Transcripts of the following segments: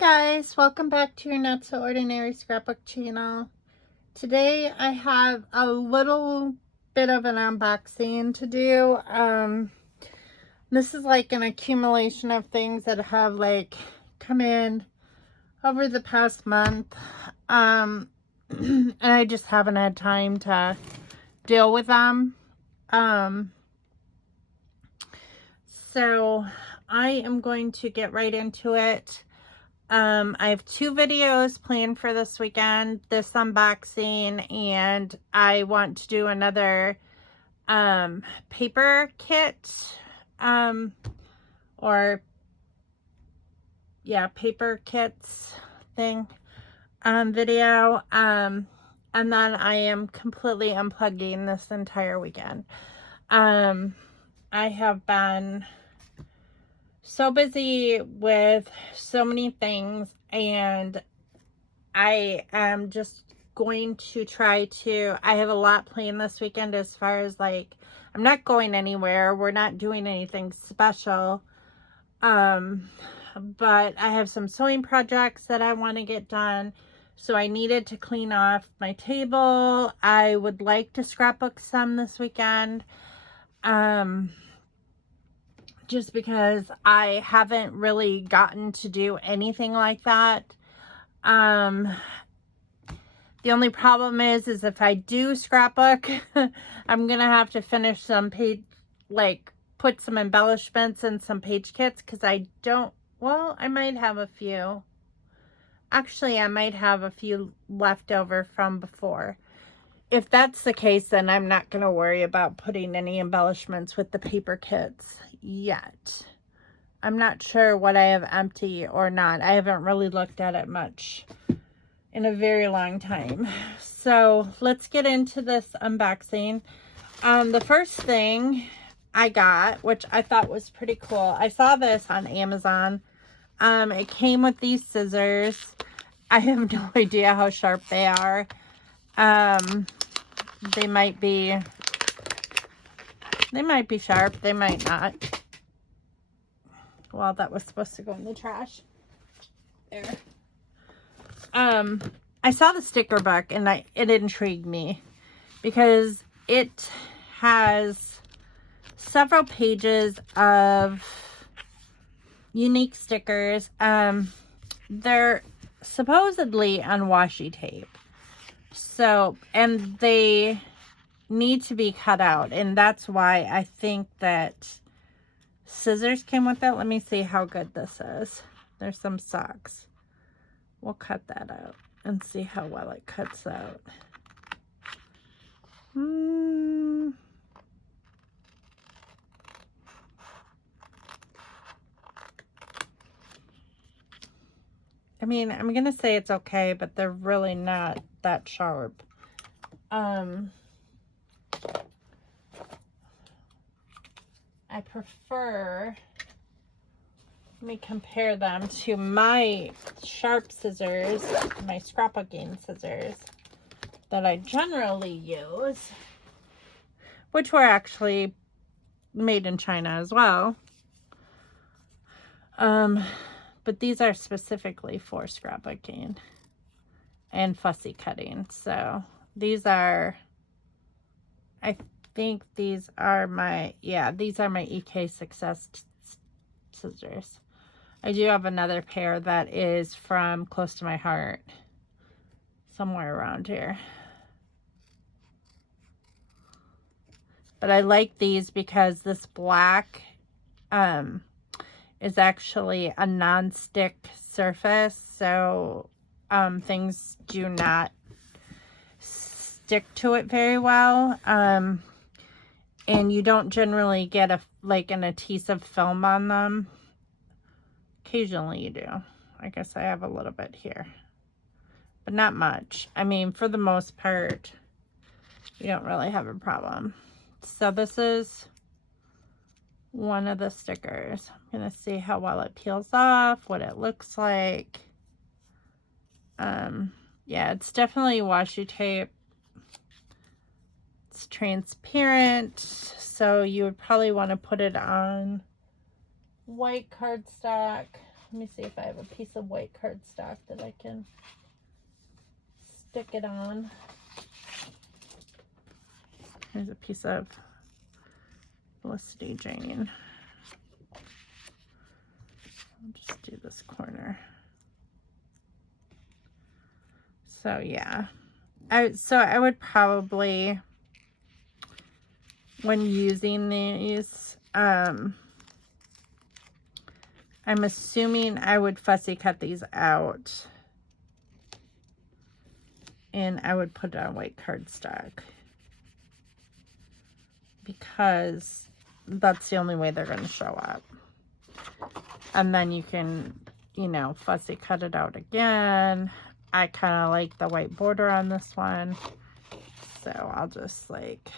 guys, welcome back to your Not So Ordinary Scrapbook channel. Today I have a little bit of an unboxing to do. This is like an accumulation of things that have like come in over the past month. And I just haven't had time to deal with them. So I am going to get right into it. I have 2 videos planned for this weekend, this unboxing, and I want to do another paper kit, paper kits thing, video, and then I am completely unplugging this entire weekend. I have been so busy with so many things, and I am just going to try to, I have a lot planned this weekend as far as like, I'm not going anywhere, we're not doing anything special, but I have some sewing projects that I want to get done, so I needed to clean off my table. I would like to scrapbook some this weekend, just because I haven't really gotten to do anything like that. The only problem is if I do scrapbook, I'm gonna have to finish some page, like put some embellishments and some page kits, because I might have a few. Actually, I might have a few left over from before. If that's the case, then I'm not going to worry about putting any embellishments with the paper kits yet. I'm not sure what I have empty or not. I haven't really looked at it much in a very long time. So let's get into this unboxing. The first thing I got, which I thought was pretty cool, I saw this on Amazon. It came with these scissors. I have no idea how sharp they are. They might be sharp, they might not. Well, that was supposed to go in the trash. There. I saw the sticker book, and it intrigued me because it has several pages of unique stickers. They're supposedly on washi tape. So, and they need to be cut out, and that's why I think that scissors came with it. Let me see how good this is. There's some socks. We'll cut that out and see how well it cuts out. I mean, I'm gonna say it's okay, but they're really not that sharp. I prefer, let me compare them to my sharp scissors, my scrapbooking scissors that I generally use, which were actually made in China as well. But these are specifically for scrapbooking and fussy cutting. So these are, I think these are my, these are my EK Success scissors. I do have another pair that is from Close to My Heart, somewhere around here. But I like these because this black is actually a non-stick surface, so things do not stick to it very well, and you don't generally get an adhesive film on them. Occasionally you do. I guess I have a little bit here, but not much. I mean, for the most part, you don't really have a problem. So this is one of the stickers. I'm gonna see how well it peels off, what it looks like. Yeah, it's definitely washi tape. It's transparent, so you would probably want to put it on white cardstock. Let me see if I have a piece of white cardstock that I can stick it on. Here's a piece of Felicity Jane. I'll just do this corner. So yeah, I would probably, when using these, I'm assuming I would fussy cut these out and I would put it on white cardstock because that's the only way they're going to show up. And then you can, you know, fussy cut it out again. I kind of like the white border on this one, so I'll just like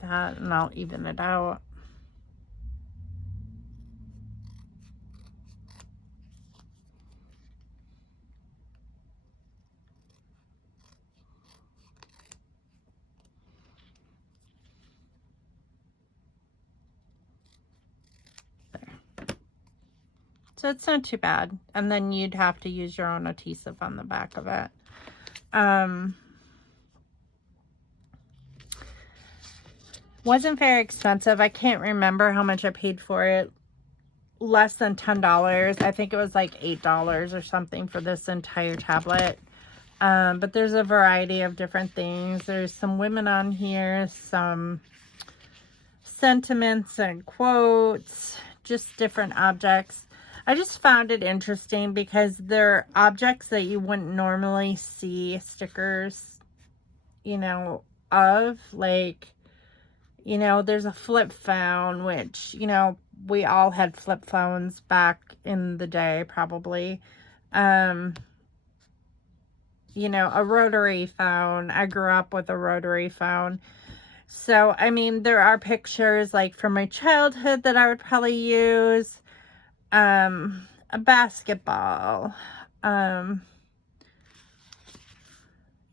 that, and I'll even it out. So it's not too bad. And then you'd have to use your own adhesive on the back of it. Wasn't very expensive. I can't remember how much I paid for it. Less than $10. I think it was like $8 or something for this entire tablet. But there's a variety of different things. There's some women on here, some sentiments and quotes, just different objects. I just found it interesting because they're objects that you wouldn't normally see stickers, you know, of. Like, you know, there's a flip phone, which, you know, we all had flip phones back in the day, probably. You know, a rotary phone. I grew up with a rotary phone. So, I mean, there are pictures, like, from my childhood that I would probably use. A basketball, you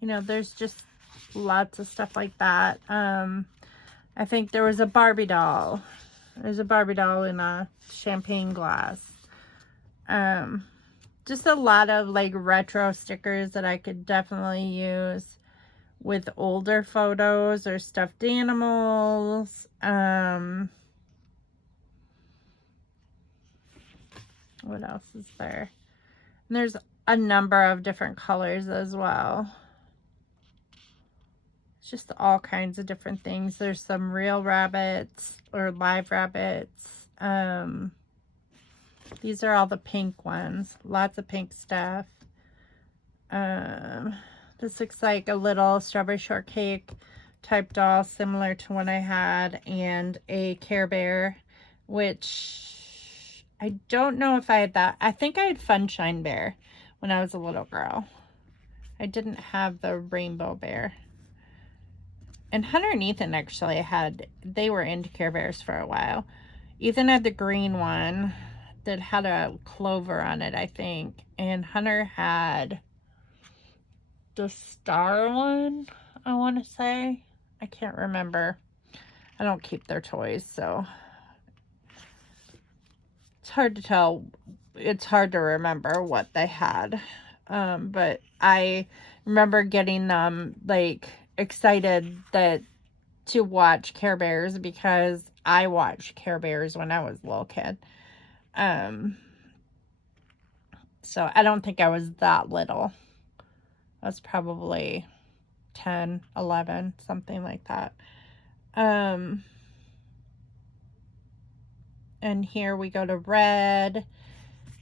know, there's just lots of stuff like that. I think there was a Barbie doll. There's a Barbie doll in a champagne glass. Just a lot of like retro stickers that I could definitely use with older photos or stuffed animals. What else is there? And there's a number of different colors as well. It's just all kinds of different things. There's some real rabbits or live rabbits. These are all the pink ones. Lots of pink stuff. This looks like a little strawberry shortcake type doll, similar to one I had, and a Care Bear, which I don't know if I had that. I think I had Funshine Bear when I was a little girl. I didn't have the Rainbow Bear. And Hunter and Ethan actually had, they were into Care Bears for a while. Ethan had the green one that had a clover on it, I think. And Hunter had the star one, I want to say. I can't remember. I don't keep their toys, so it's hard to tell. It's hard to remember what they had. But I remember getting them, like, excited to watch Care Bears because I watched Care Bears when I was a little kid. So I don't think I was that little. I was probably 10, 11, something like that. And here we go to red.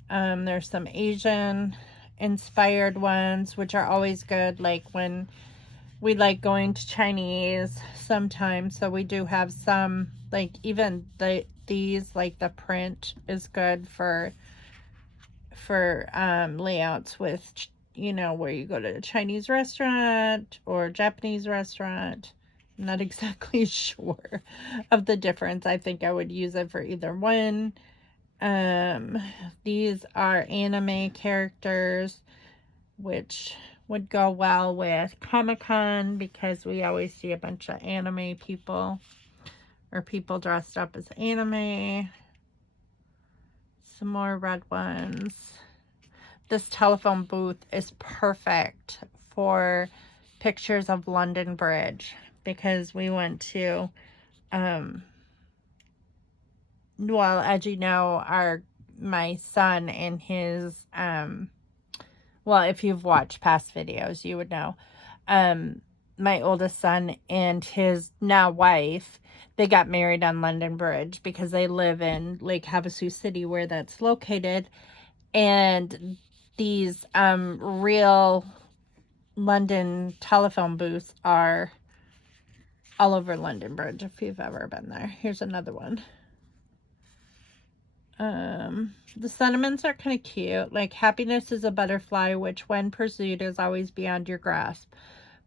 There's some Asian inspired ones, which are always good, like when we like going to Chinese sometimes. So we do have some, like, even these, like the print is good for layouts with, you know, where you go to a Chinese restaurant or Japanese restaurant. I'm not exactly sure of the difference. I think I would use it for either one. These are anime characters, which would go well with Comic-Con because we always see a bunch of anime people or people dressed up as anime. Some more red ones. This telephone booth is perfect for pictures of London Bridge because we went to, well, as you know, my son and his, well, if you've watched past videos, you would know, my oldest son and his now wife, they got married on London Bridge because they live in Lake Havasu City where that's located. And these real London telephone booths are all over London Bridge if you've ever been there. Here's another one. The sentiments are kind of cute. Like, happiness is a butterfly which when pursued is always beyond your grasp,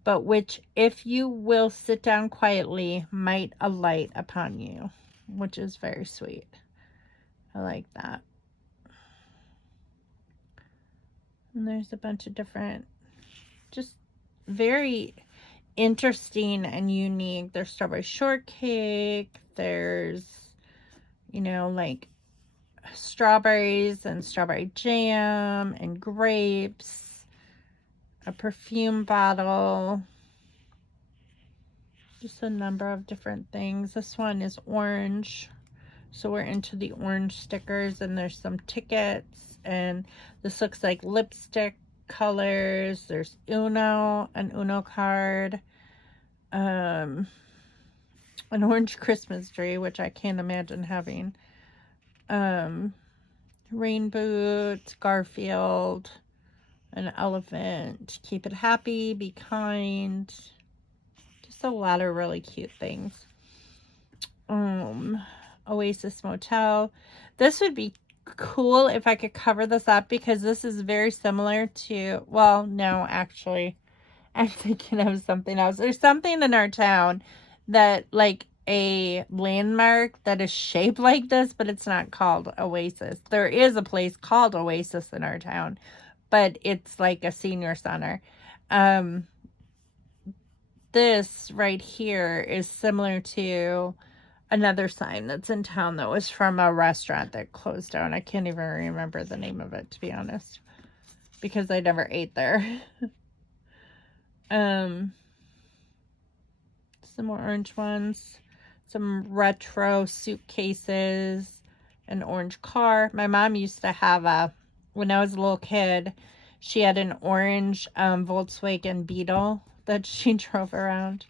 but which if you will sit down quietly might alight upon you, which is very sweet. I like that. And there's a bunch of different, just very interesting and unique. There's strawberry shortcake. There's, you know, like strawberries and strawberry jam and grapes. A perfume bottle. Just a number of different things. This one is orange. So we're into the orange stickers, and there's some tickets, and this looks like lipstick colors. There's an Uno card, an orange Christmas tree, which I can't imagine having, rain boots, Garfield, an elephant, keep it happy, be kind, just a lot of really cute things. Oasis Motel. This would be cool if I could cover this up because this is very similar to, well, no, actually, I'm thinking of something else. There's something in our town that, like, a landmark that is shaped like this, but it's not called Oasis. There is a place called Oasis in our town, but it's like a senior center. This right here is similar to another sign that's in town that was from a restaurant that closed down. I can't even remember the name of it, to be honest, because I never ate there. Some more orange ones, some retro suitcases, an orange car. My mom used to have when I was a little kid, she had an orange Volkswagen Beetle that she drove around.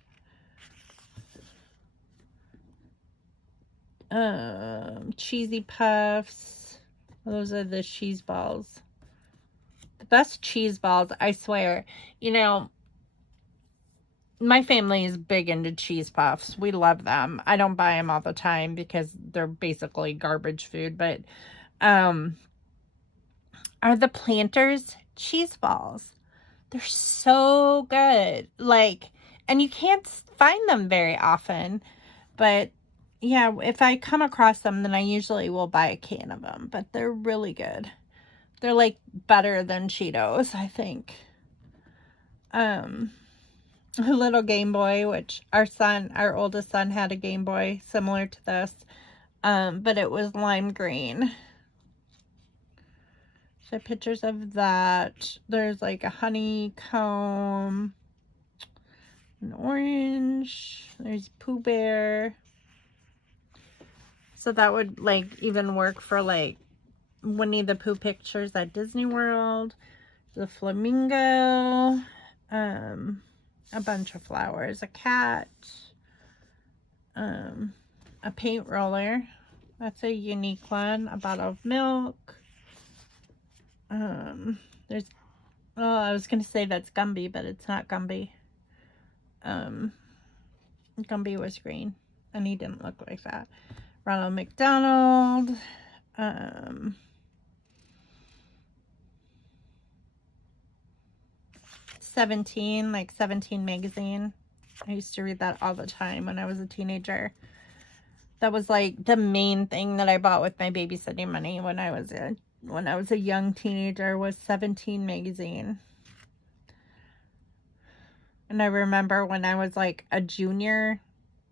Cheesy puffs. Those are the cheese balls. The best cheese balls, I swear. You know, my family is big into cheese puffs. We love them. I don't buy them all the time because they're basically garbage food, but are the Planters cheese balls. They're so good. Like, and you can't find them very often, but yeah, if I come across them, then I usually will buy a can of them, but they're really good. They're like better than Cheetos, I think. A little Game Boy, which our oldest son had a Game Boy similar to this, but it was lime green. So pictures of that. There's like a honeycomb, an orange. There's Pooh Bear. So that would like even work for like Winnie the Pooh pictures at Disney World. The flamingo. A bunch of flowers. A cat. A paint roller. That's a unique one. A bottle of milk. There's, oh, I was going to say that's Gumby, but it's not Gumby. Gumby was green, and he didn't look like that. Ronald McDonald, 17, like 17 magazine. I used to read that all the time when I was a teenager. That was like the main thing that I bought with my babysitting money when I was a young teenager, was 17 magazine. And I remember when I was like a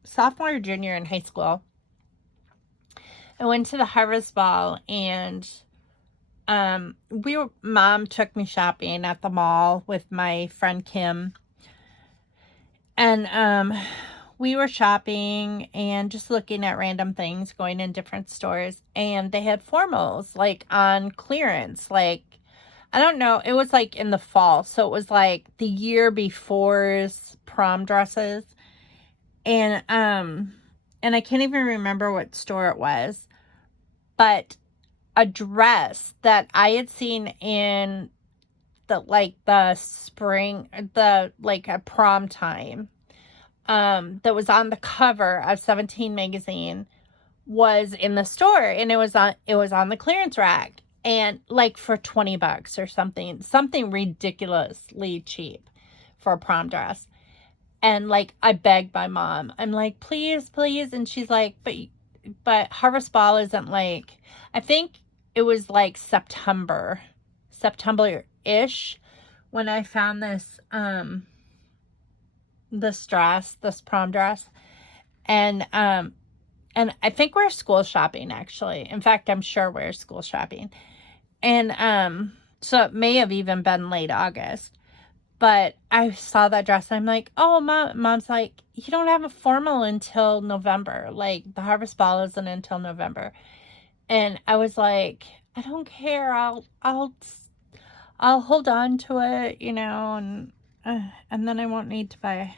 sophomore or junior in high school, I went to the Harvest Ball, and Mom took me shopping at the mall with my friend Kim. And we were shopping and just looking at random things, going in different stores, and they had formals like on clearance. Like, I don't know, it was like in the fall, so it was like the year before's prom dresses. And I can't even remember what store it was, but a dress that I had seen in the spring, a prom time, that was on the cover of 17 magazine, was in the store, and it was on the clearance rack, and like for $20 or something ridiculously cheap for a prom dress. And like, I begged my mom, I'm like, please, please. And she's like, but Harvest Ball isn't like, I think it was like September-ish when I found this prom dress. And I think we're school shopping, actually. In fact, I'm sure we're school shopping. And so it may have even been late August. But I saw that dress, and I'm like, oh, Mom's like, you don't have a formal until November. Like, the Harvest Ball isn't until November. And I was like, I don't care. I'll hold on to it, and then I won't need to buy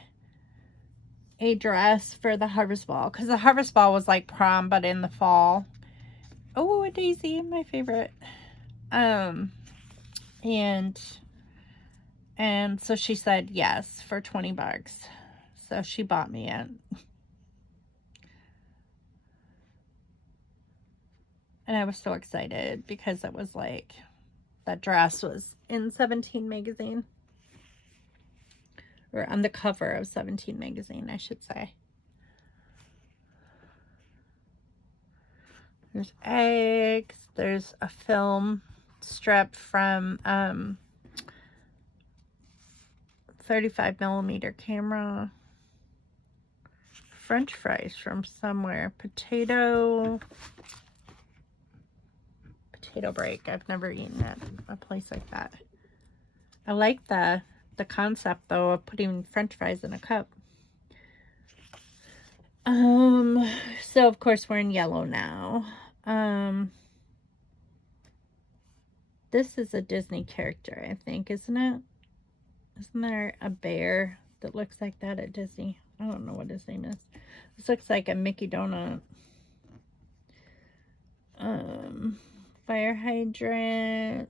a dress for the Harvest Ball, because the Harvest Ball was like prom, but in the fall. Oh, a daisy, my favorite. And so she said yes for $20. So she bought me it. And I was so excited because it was like, that dress was in 17 magazine. Or on the cover of 17 magazine, I should say. There's eggs. There's a film strip from 35mm camera. French fries from somewhere. Potato break. I've never eaten at a place like that. I like the concept, though, of putting French fries in a cup. So of course we're in yellow now. This is a Disney character, I think, isn't it? Isn't there a bear that looks like that at Disney? I don't know what his name is. This looks like a Mickey donut. Fire hydrant.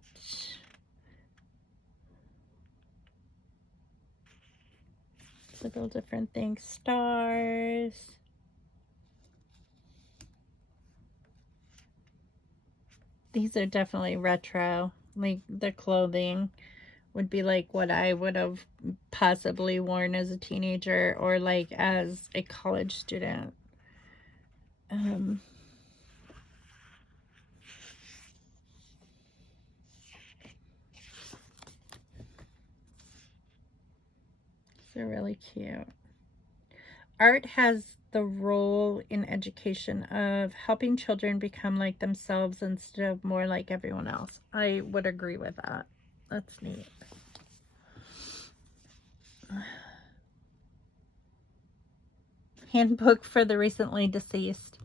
Several different things. Stars. These are definitely retro. Like, the clothing would be like what I would have possibly worn as a teenager, or like as a college student. They're really cute. Art has the role in education of helping children become like themselves instead of more like everyone else. I would agree with that. That's neat. Handbook for the recently deceased.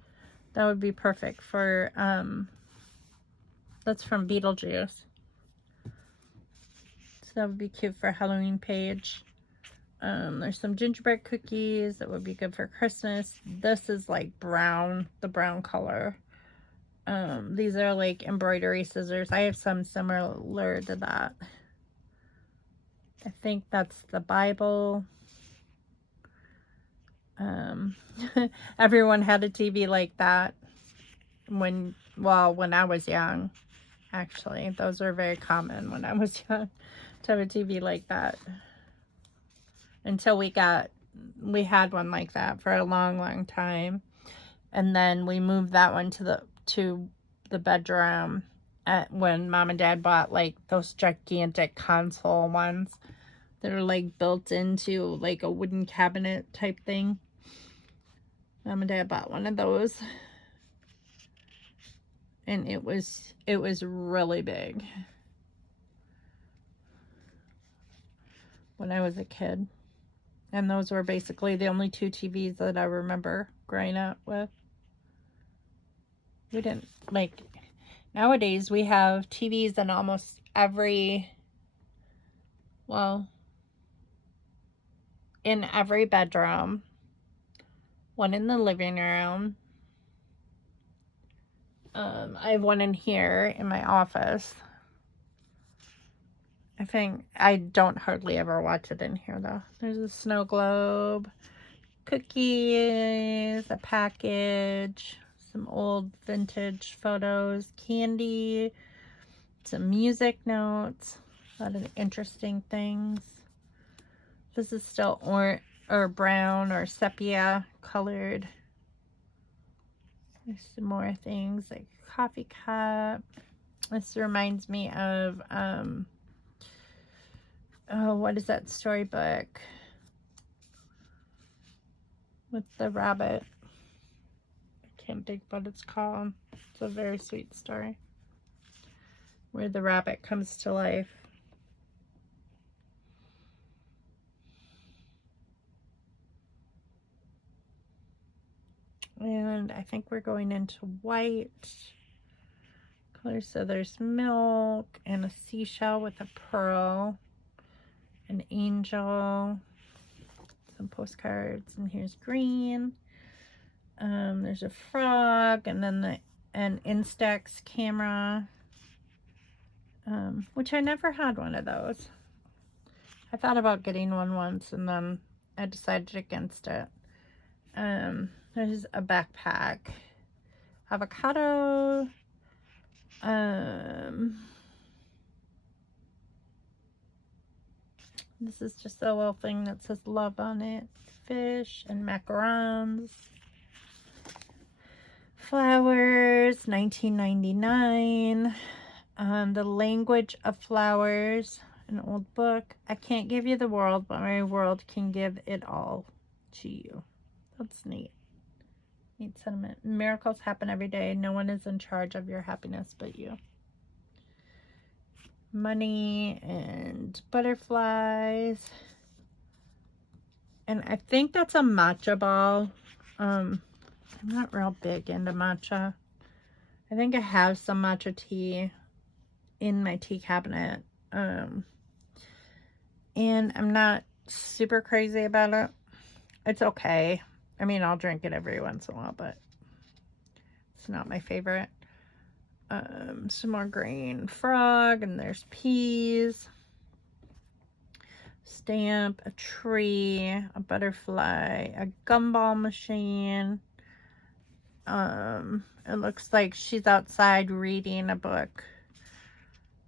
That would be perfect for, that's from Beetlejuice. So that would be cute for a Halloween page. There's some gingerbread cookies that would be good for Christmas. This is like brown, the brown color. These are like embroidery scissors. I have some similar to that. I think that's the Bible. Everyone had a TV like that when I was young. Actually, those were very common when I was young, to have a TV like that. Until we had one like that for a long time. And then we moved that one to the bedroom when Mom and Dad bought like those gigantic console ones They're like built into like a wooden cabinet type thing. Mom and Dad bought one of those. And it was really big when I was a kid. And those were basically the only 2 TVs that I remember growing up with. We didn't, like, nowadays we have TVs in almost every, well, in every bedroom. One in the living room. I have one in here in my office. I think I don't hardly ever watch it in here though. There's a snow globe, cookies, a package, some old vintage photos, candy, some music notes, a lot of interesting things. This is still or brown or sepia colored. There's some more things like coffee cup. This reminds me of oh, what is that storybook with the rabbit? I can't think what it's called. It's a very sweet story where the rabbit comes to life. And I think we're going into white color. So there's milk and a seashell with a pearl, an angel, some postcards, and here's green. There's a frog, and then an Instax camera, which I never had one of those. I thought about getting one once, and then I decided against it. There's a backpack, avocado, this is just a little thing that says love on it, fish and macarons, flowers, 1999, the language of flowers, an old book. I can't give you the world, but my world can give it all to you. That's neat. Neat sentiment. Miracles happen every day. No one is in charge of your happiness but you. Money and butterflies. And I think that's a matcha ball. I'm not real big into matcha. I think I have some matcha tea in my tea cabinet. And I'm not super crazy about it. It's okay. I mean, I'll drink it every once in a while, but it's not my favorite. Some more green frog, and there's peas, stamp, a tree, a butterfly, a gumball machine. It looks like she's outside reading a book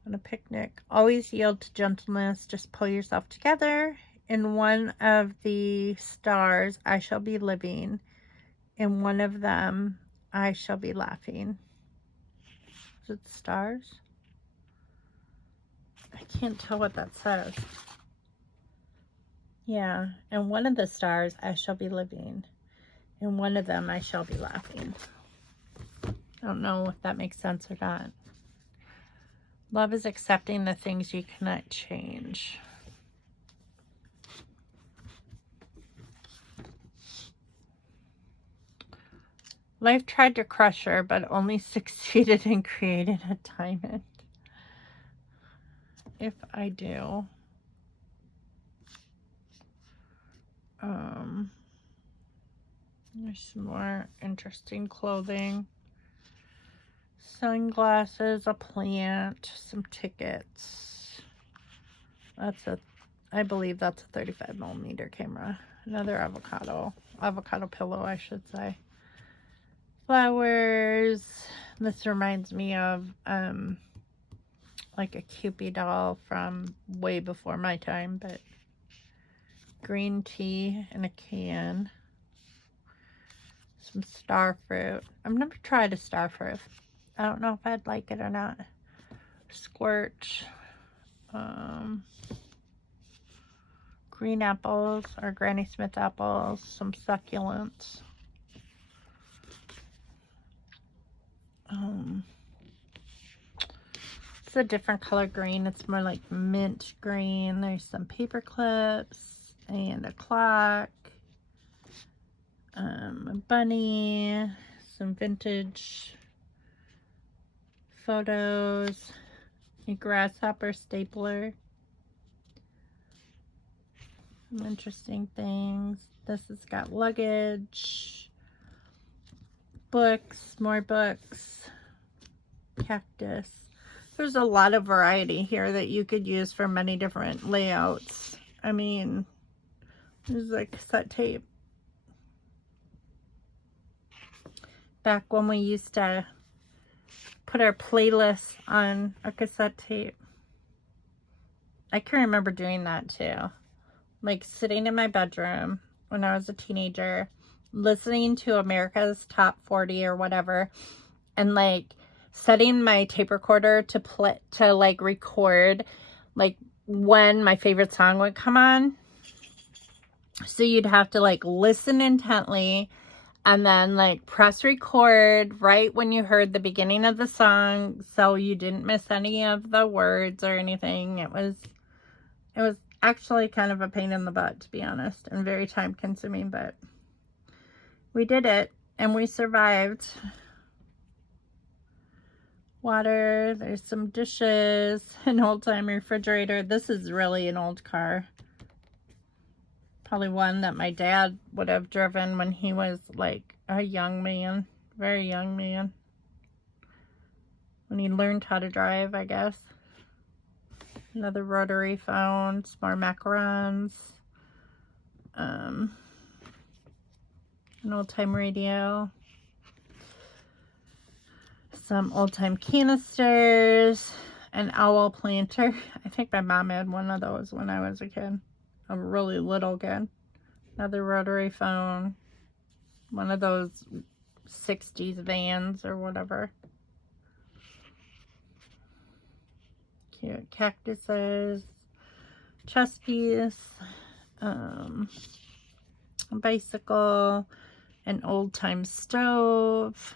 on a picnic. Always yield to gentleness. Just pull yourself together. In one of the stars, I shall be living. In one of them, I shall be laughing. Is it stars? I can't tell what that says. Yeah, in one of the stars, I shall be living. In one of them, I shall be laughing. I don't know if that makes sense or not. Love is accepting the things you cannot change. Life tried to crush her, but only succeeded in creating a diamond. If I do. There's some more interesting clothing. Sunglasses, a plant, some tickets. I believe that's a 35mm camera. Another avocado pillow, I should say. Flowers. This reminds me of like a Cupid doll from way before my time, but green tea in a can. Some star fruit. I've never tried a star fruit. I don't know if I'd like it or not. Squirt. green apples or Granny Smith apples, some succulents. It's a different color green. It's more like mint green. There's some paper clips and a clock, a bunny, some vintage photos, a grasshopper stapler, some interesting things. This has got luggage, books, more books, cactus. There's a lot of variety here that you could use for many different layouts. I mean, there's like cassette tape. Back when we used to put our playlists on a cassette tape. I can remember doing that too. Like sitting in my bedroom when I was a teenager, listening to America's Top 40 or whatever, and like setting my tape recorder to play, to like record like when my favorite song would come on. So you'd have to like listen intently and then like press record right when you heard the beginning of the song, so you didn't miss any of the words or anything. It was actually kind of a pain in the butt, to be honest, and very time consuming, but we did it and we survived. Water, there's some dishes, an old-time refrigerator. This is really an old car. Probably one that my dad would have driven when he was like a young man, very young man. When he learned how to drive, I guess. Another rotary phone, some more macarons. An old-time radio. Some old-time canisters, an owl planter. I think my mom had one of those when I was a kid, a really little kid. Another rotary phone, one of those 60s vans or whatever. Cute cactuses, chess piece, a bicycle, an old-time stove,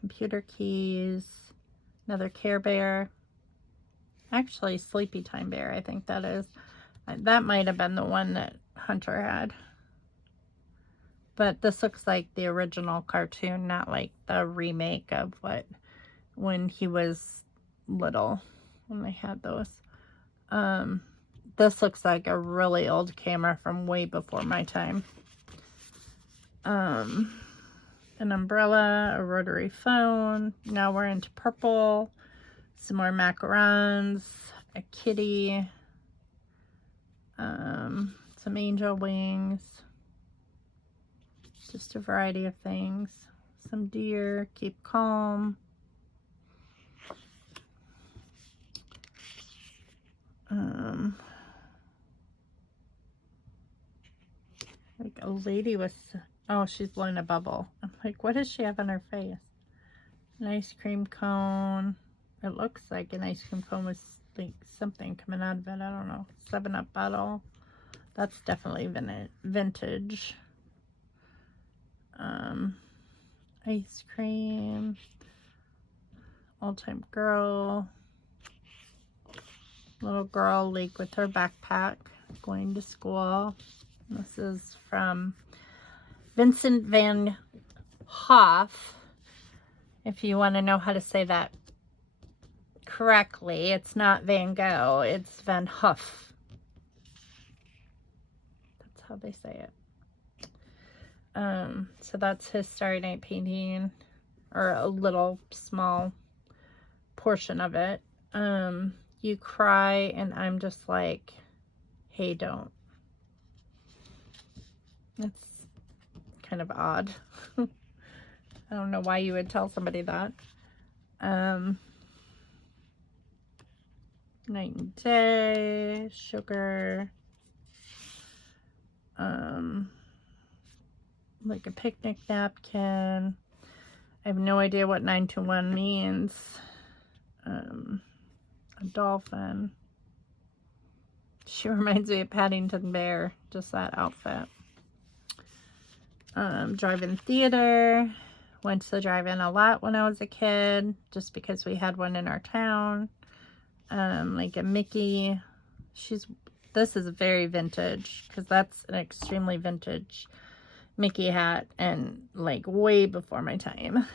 computer keys, another Care Bear, actually Sleepy Time Bear, I think that is. That might have been the one that Hunter had. But this looks like the original cartoon, not like the remake of what, when he was little, when they had those. This looks like a really old camera from way before my time. An umbrella, a rotary phone. Now we're into purple. Some more macarons, a kitty, some angel wings, just a variety of things. Some deer, keep calm. Like a lady was, oh, she's blowing a bubble. I'm like, what does she have on her face? An ice cream cone. It looks like an ice cream cone with like something coming out of it. I don't know. 7-Up bottle. That's definitely vintage. Ice cream. Old-time girl. Little girl like with her backpack going to school. This is from Vincent van Gogh. If you want to know how to say that correctly, it's not Van Gogh, it's Van Gogh. That's how they say it. So that's his Starry Night painting, or a little small portion of it. You cry and I'm just like, hey, don't. That's kind of odd. I don't know why you would tell somebody that. Night and day, sugar, like a picnic napkin. I have no idea what 921 means. A dolphin. She reminds me of Paddington Bear, just that outfit. Drive-in theater. Went to the drive-in a lot when I was a kid, just because we had one in our town. Like a Mickey. This is very vintage, because that's an extremely vintage Mickey hat, and like way before my time.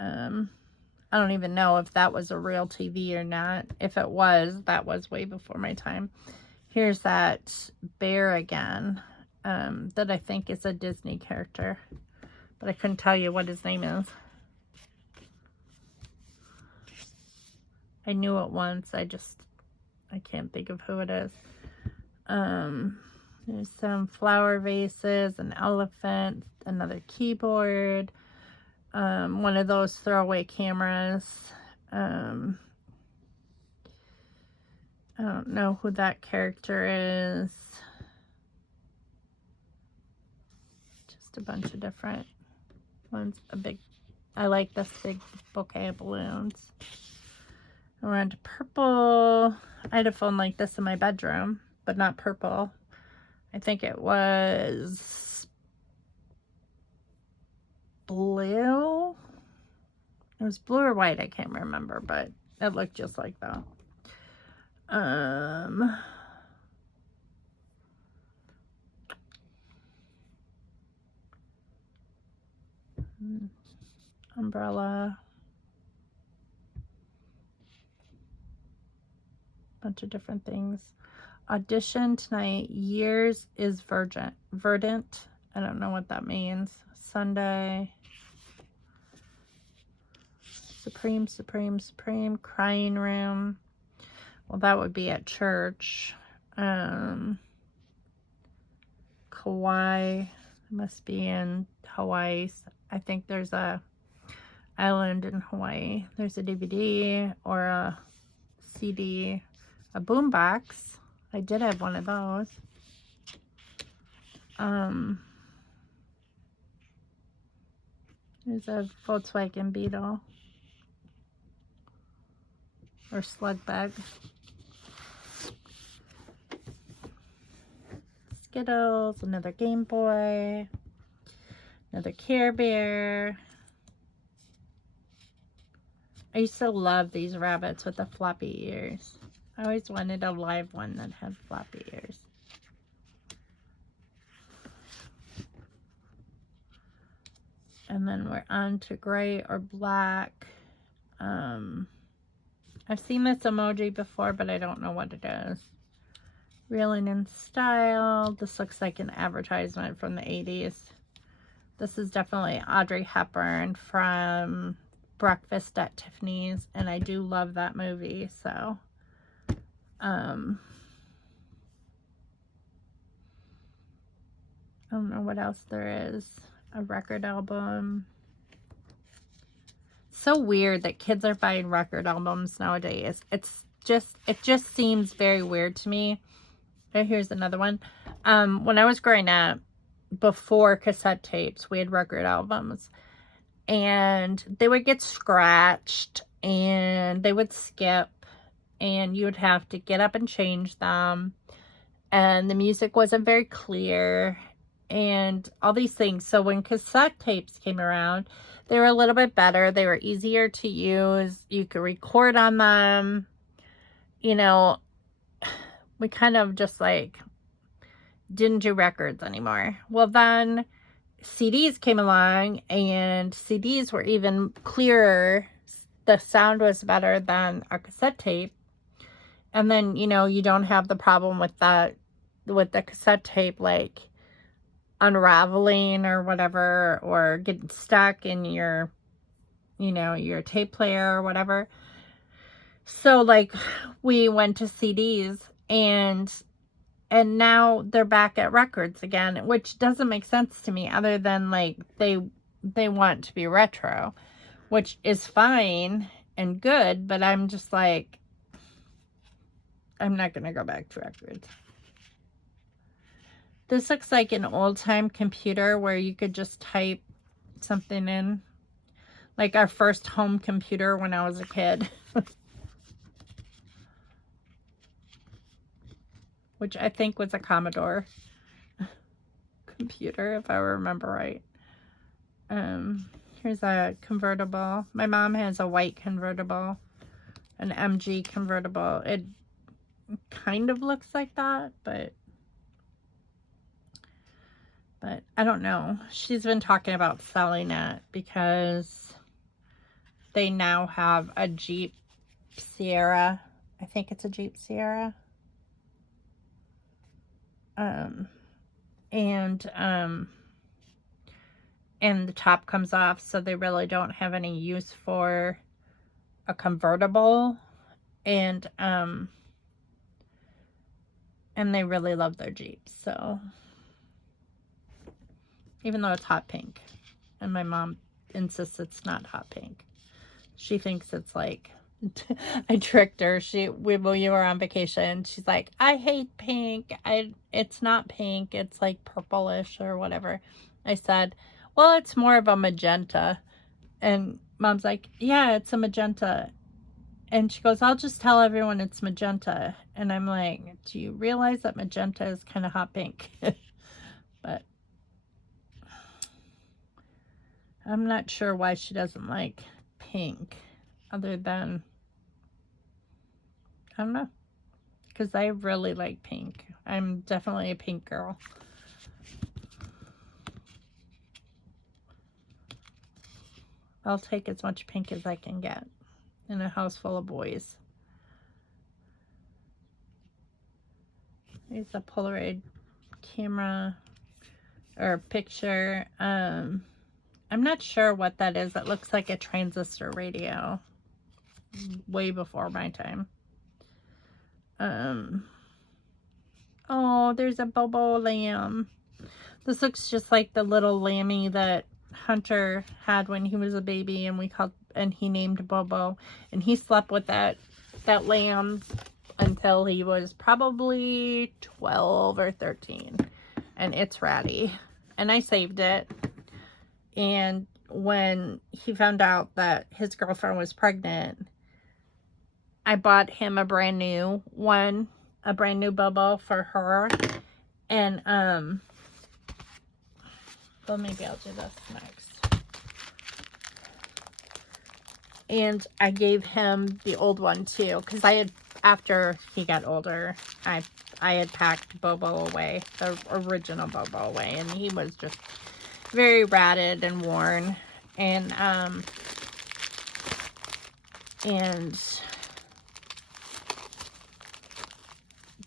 I don't even know if that was a real TV or not. If it was, that was way before my time. Here's that bear again, that I think is a Disney character, but I couldn't tell you what his name is. I knew it once, I can't think of who it is. There's some flower vases, an elephant, another keyboard, one of those throwaway cameras. I don't know who that character is. Just a bunch of different ones. I like this big bouquet of balloons. We're on to purple. I had a phone like this in my bedroom, but not purple. I think it was blue. It was blue or white, I can't remember, but it looked just like that. Umbrella. Bunch of different things. Audition tonight. Years is verdant. I don't know what that means. Sunday. Supreme. Crying room. Well, that would be at church. Kauai. Must be in Hawaii. I think there's a island in Hawaii. There's a DVD or a CD. A boombox. I did have one of those. There's a Volkswagen Beetle. Or slug bag. Skittles. Another Game Boy. Another Care Bear. I used to love these rabbits with the floppy ears. I always wanted a live one that had floppy ears. And then we're on to gray or black. I've seen this emoji before, but I don't know what it is. Reeling in Style. This looks like an advertisement from the 80s. This is definitely Audrey Hepburn from Breakfast at Tiffany's, and I do love that movie, so I don't know what else there is. A record album. So weird that kids are buying record albums nowadays. It just seems very weird to me. Here's another one. When I was growing up, before cassette tapes, we had record albums, and they would get scratched and they would skip, and you would have to get up and change them, and the music wasn't very clear and all these things. So when cassette tapes came around, they were a little bit better. They were easier to use. You could record on them. You know, we kind of just like didn't do records anymore. Well, then CDs came along, and CDs were even clearer. The sound was better than a cassette tape. And then, you know, you don't have the problem with that, with the cassette tape, like unraveling or whatever, or getting stuck in your, you know, your tape player or whatever. So like we went to CDs, and now they're back at records again, which doesn't make sense to me, other than like they want to be retro, which is fine and good, but I'm just like, I'm not going to go back to records. This looks like an old-time computer where you could just type something in. Like our first home computer when I was a kid. which I think was a Commodore computer, if I remember right. Here's a convertible. My mom has a white convertible, an MG convertible. It kind of looks like that, but I don't know. She's been talking about selling it because they now have a Jeep Sierra. I think it's a Jeep Sierra. And the top comes off, so they really don't have any use for a convertible. And they really love their Jeeps, so even though it's hot pink, and my mom insists it's not hot pink. She thinks it's like, I tricked her. We were on vacation. She's like, I hate pink. It's not pink. It's like purplish or whatever. I said, well, it's more of a magenta. And Mom's like, yeah, it's a magenta. And she goes, I'll just tell everyone it's magenta. And I'm like, do you realize that magenta is kind of hot pink? But I'm not sure why she doesn't like pink, other than, I don't know, because I really like pink. I'm definitely a pink girl. I'll take as much pink as I can get in a house full of boys. Here's a Polaroid camera or picture. I'm not sure what that is. It looks like a transistor radio. Way before my time. Oh, there's a Bobo lamb. This looks just like the little lammy that Hunter had when he was a baby, and he named Bobo. And he slept with that lamb until he was probably 12 or 13. And it's ratty. And I saved it. And when he found out that his girlfriend was pregnant, I bought him a brand new one, a brand new Bobo for her. And, well, maybe I'll do this next. And I gave him the old one too, because after he got older, I had packed Bobo away, the original Bobo away, and he was just very ratted and worn.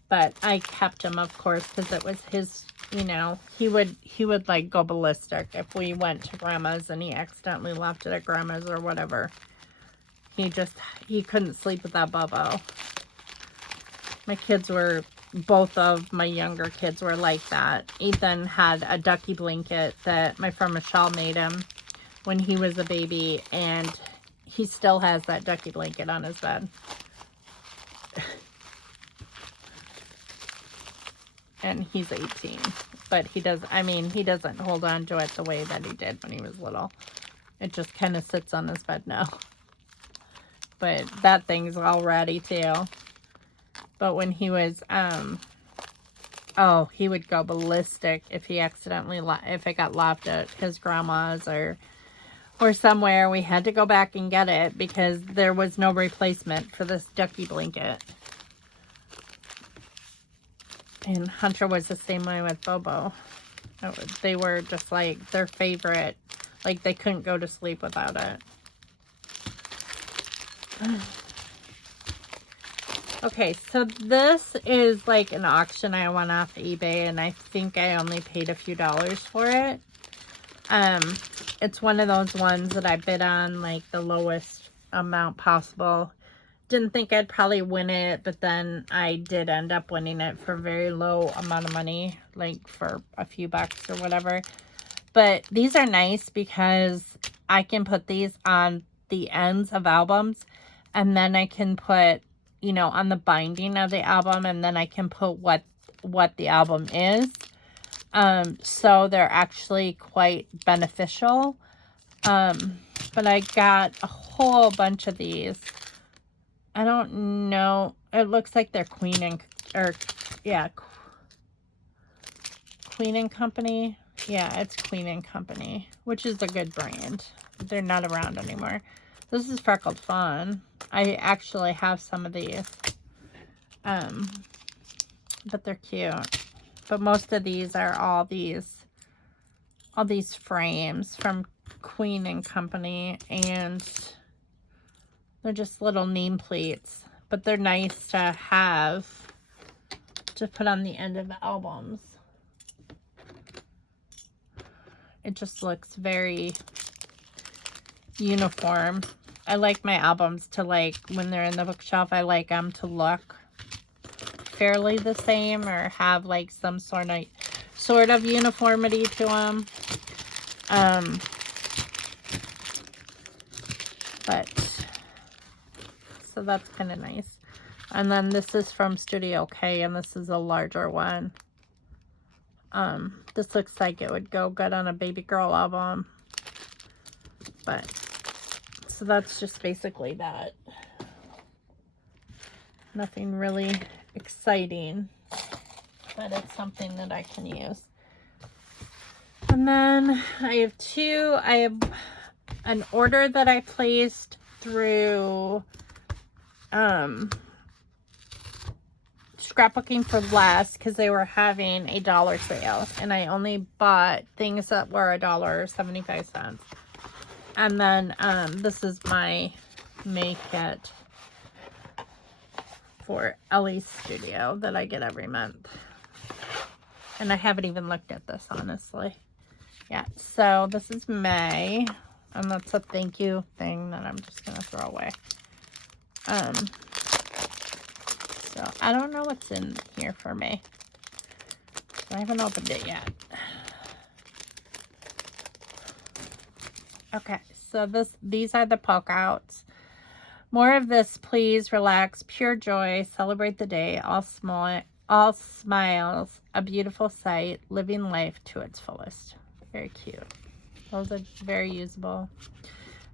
But I kept him, of course, because it was his, you know, he would like go ballistic if we went to grandma's and he accidentally left it at grandma's or whatever. He couldn't sleep without Bobo. Both of my younger kids were like that. Ethan had a ducky blanket that my friend Michelle made him when he was a baby, and he still has that ducky blanket on his bed. And he's 18, but he doesn't hold on to it the way that he did when he was little. It just kind of sits on his bed now. But that thing's all ratty too. But when he was, he would go ballistic if he if it got left at his grandma's or somewhere. We had to go back and get it because there was no replacement for this ducky blanket. And Hunter was the same way with Bobo. They were just like their favorite. Like they couldn't go to sleep without it. Okay, so this is like an auction I went off eBay, and I think I only paid a few dollars for it. It's one of those ones that I bid on like the lowest amount possible. Didn't think I'd probably win it, but then I did end up winning it for a very low amount of money, like for a few bucks or whatever. But these are nice because I can put these on the ends of albums, and then I can put, you know, on the binding of the album, and then I can put what the album is. So they're actually quite beneficial. But I got a whole bunch of these. I don't know. It looks like they're yeah, Queen and Company. Yeah, it's Queen and Company, which is a good brand. They're not around anymore. This is Freckled Fawn. I actually have some of these. But they're cute. But most of these are all these frames from Queen and Company, and they're just little nameplates, but they're nice to have to put on the end of the albums. It just looks very uniform. I like my albums to, like, when they're in the bookshelf, I like them to look fairly the same or have like some sort of uniformity to them. But so that's kind of nice. And then this is from Studio K, and this is a larger one. This looks like it would go good on a baby girl album. But so that's just basically that. Nothing really exciting, but it's something that I can use. And then I have an order that I placed through Scrapbooking4Less because they were having a $1 sale, and I only bought things that were $1.75. And then this is my make it for Elle's studio that I get every month. And I haven't even looked at this, honestly. Yeah, so this is May. And that's a thank you thing that I'm just going to throw away. So I don't know what's in here for May. I haven't opened it yet. Okay, so these are the poke outs. More of this, please. Relax, pure joy, celebrate the day, all smiles, a beautiful sight, living life to its fullest. Very cute. Those are very usable.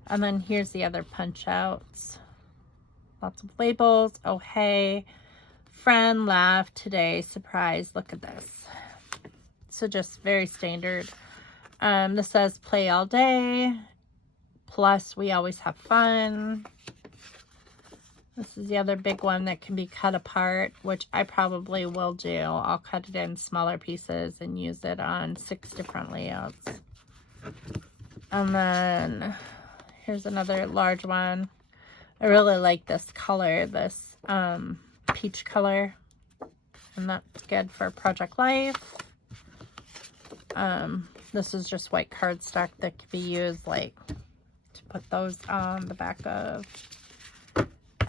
And then here's the other punch outs. Lots of labels. Oh, hey. Friend, laugh today, surprise, look at this. So just very standard. This says play all day. Plus, we always have fun. This is the other big one that can be cut apart, which I probably will do. I'll cut it in smaller pieces and use it on 6 different layouts. And then here's another large one. I really like this color, this peach color. And that's good for Project Life. This is just white cardstock that could be used like to put those on the back of.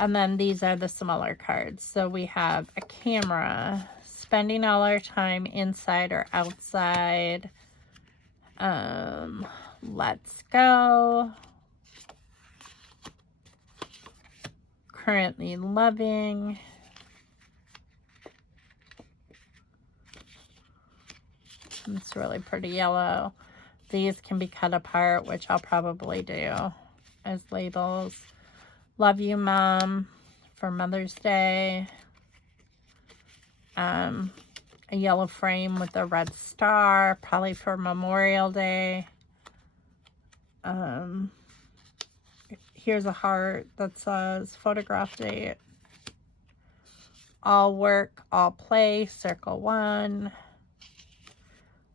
And then these are the smaller cards. So we have a camera, spending all our time inside or outside. Let's go. Currently loving. It's really pretty yellow. These can be cut apart, which I'll probably do as labels. Love you, Mom, for Mother's Day. A yellow frame with a red star, probably for Memorial Day. Here's a heart that says photograph date. All work, all play, circle 1.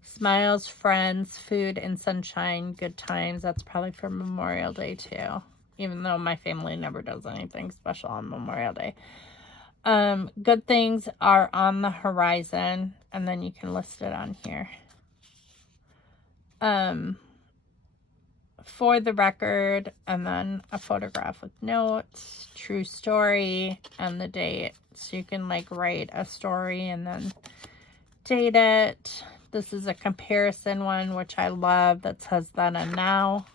Smiles, friends, food, and sunshine, good times. That's probably for Memorial Day too. Even though my family never does anything special on Memorial Day. Good things are on the horizon. And then you can list it on here. For the record. And then a photograph with notes. True story. And the date. So you can like write a story and then date it. This is a comparison one, which I love. That says then and now.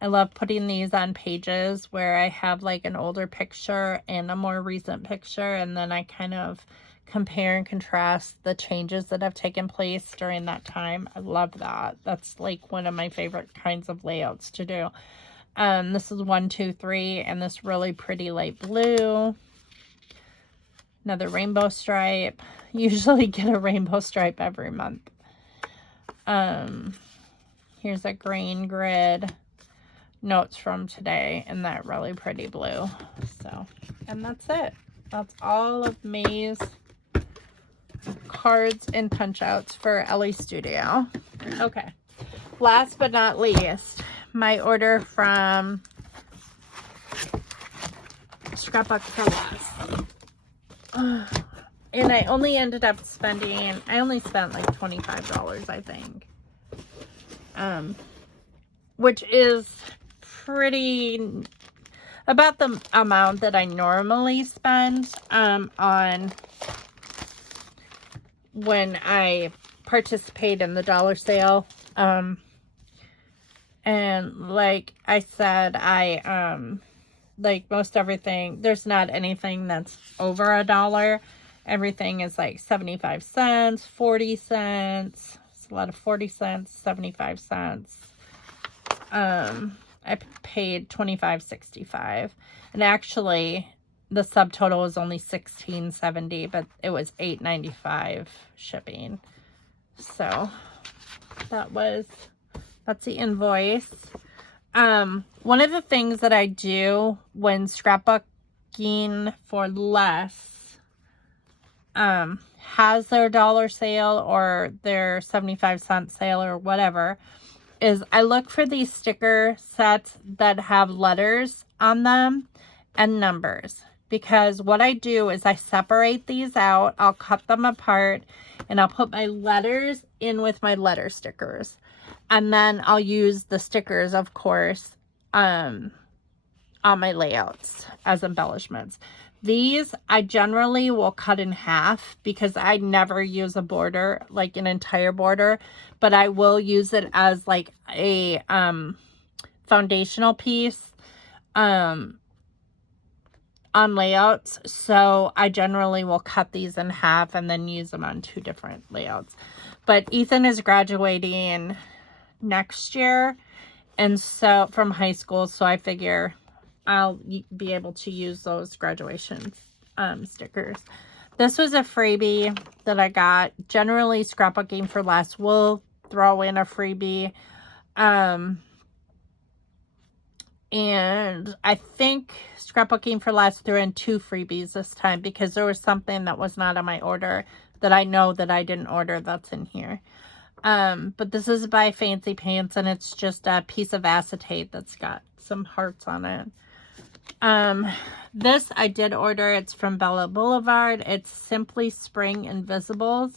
I love putting these on pages where I have like an older picture and a more recent picture, and then I kind of compare and contrast the changes that have taken place during that time. I love that. That's like one of my favorite kinds of layouts to do. This is 1, 2, 3, and this really pretty light blue. Another rainbow stripe. Usually get a rainbow stripe every month. Here's a grain grid. Notes from today in that really pretty blue. So, and that's it. That's all of May's cards and punch outs for Elle Studio. Okay. Last but not least, my order from Scrapbook4Less. And I only ended up spending, I only spent like $25, I think. Which is pretty, about the amount that I normally spend on when I participate in the dollar sale. And like I said, like most everything, there's not anything that's over $1. Everything is like 75 cents, 40 cents. It's a lot of 40 cents, 75 cents. I paid $25.65. And actually, the subtotal was only $16.70, but it was $8.95 shipping. So that's the invoice. One of the things that I do when Scrapbooking4Less has their dollar sale or their 75-cent sale or whatever, is I look for these sticker sets that have letters on them and numbers. Because what I do is I separate these out, I'll cut them apart, and I'll put my letters in with my letter stickers. And then I'll use the stickers, of course, on my layouts as embellishments. These I generally will cut in half because I never use a border, like an entire border, but I will use it as like a foundational piece on layouts. So I generally will cut these in half and then use them on 2 different layouts. But Ethan is graduating next year, and so from high school, so I figure I'll be able to use those graduation stickers. This was a freebie that I got. Generally, Scrapbooking4Less will throw in a freebie. And I think Scrapbooking4Less threw in 2 freebies this time because there was something that was not on my order that I know that I didn't order that's in here. But this is by Fancy Pants, and it's just a piece of acetate that's got some hearts on it. This I did order. It's from Bella Boulevard. It's Simply Spring Invisibles.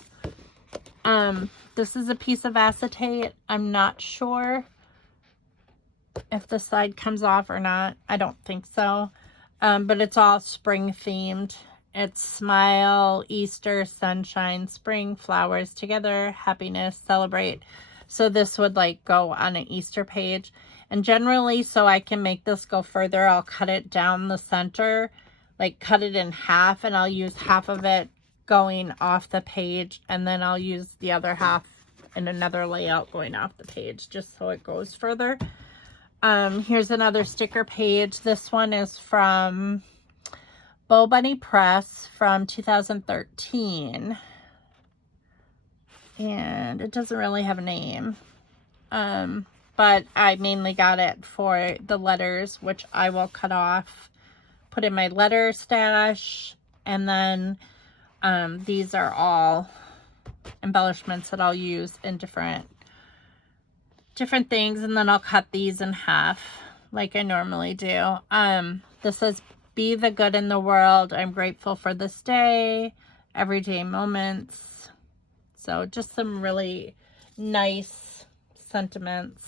This is a piece of acetate. I'm not sure if the side comes off or not. I don't think so. But it's all spring themed. It's smile, Easter, sunshine, spring, flowers together, happiness, celebrate. So this would like go on an Easter page. And generally, so I can make this go further, I'll cut it down the center, like cut it in half, and I'll use half of it going off the page, and then I'll use the other half in another layout going off the page, just so it goes further. Here's another sticker page. This one is from Bo Bunny Press from 2013. And it doesn't really have a name. But I mainly got it for the letters, which I will cut off, put in my letter stash, and then these are all embellishments that I'll use in different things, and then I'll cut these in half like I normally do. This says, be the good in the world. I'm grateful for this day. Everyday moments. So just some really nice sentiments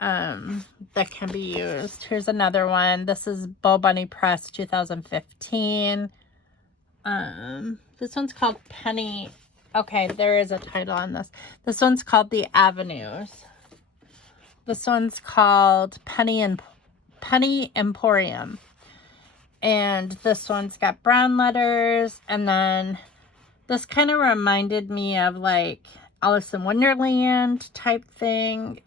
that can be used. Here's another one. This is Bo Bunny Press 2015. This one's called Penny. Okay, there is a title on this. This one's called The Avenues. This one's called Penny Emporium. And this one's got brown letters. And then this kind of reminded me of like Alice in Wonderland type theme.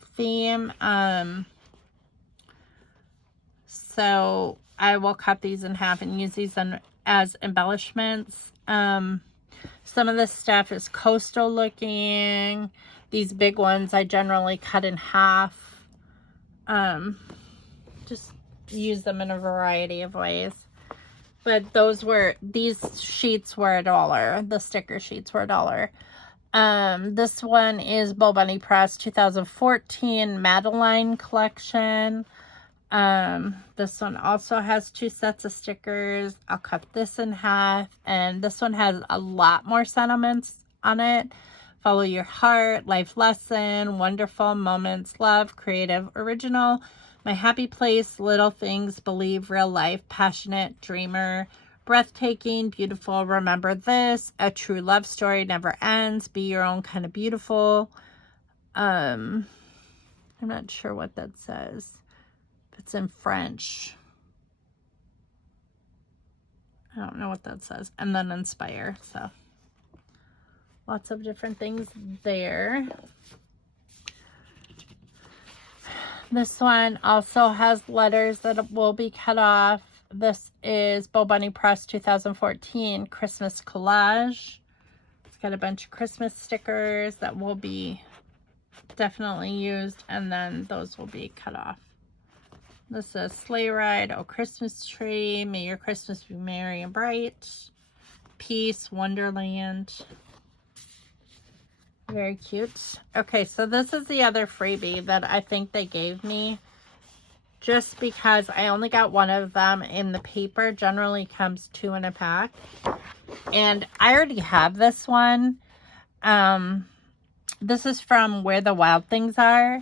So I will cut these in half and use these as embellishments. Some of this stuff is coastal looking. These big ones I generally cut in half. Just use them in a variety of ways. But these sheets were $1. The sticker sheets were $1. This one is Bo Bunny Press 2014 Madeline collection. This one also has 2 sets of stickers. I'll cut this in half, and this one has a lot more sentiments on it. Follow your heart, life lesson, wonderful moments, love, creative, original, my happy place, little things, believe, real life, passionate, dreamer, breathtaking, beautiful, remember this, a true love story never ends, be your own kind of beautiful. I'm not sure what that says. It's in French. I don't know what that says. And then inspire. So lots of different things there. This one also has letters that will be cut off. This is Bo Bunny Press 2014 Christmas Collage. It's got a bunch of Christmas stickers that will be definitely used, and then those will be cut off. This is Sleigh Ride, Oh Christmas Tree, May Your Christmas Be Merry and Bright, Peace, Wonderland. Very cute. Okay, so this is the other freebie that I think they gave me just because I only got one of them, and the paper generally comes 2 in a pack. And I already have this one. This is from Where the Wild Things Are.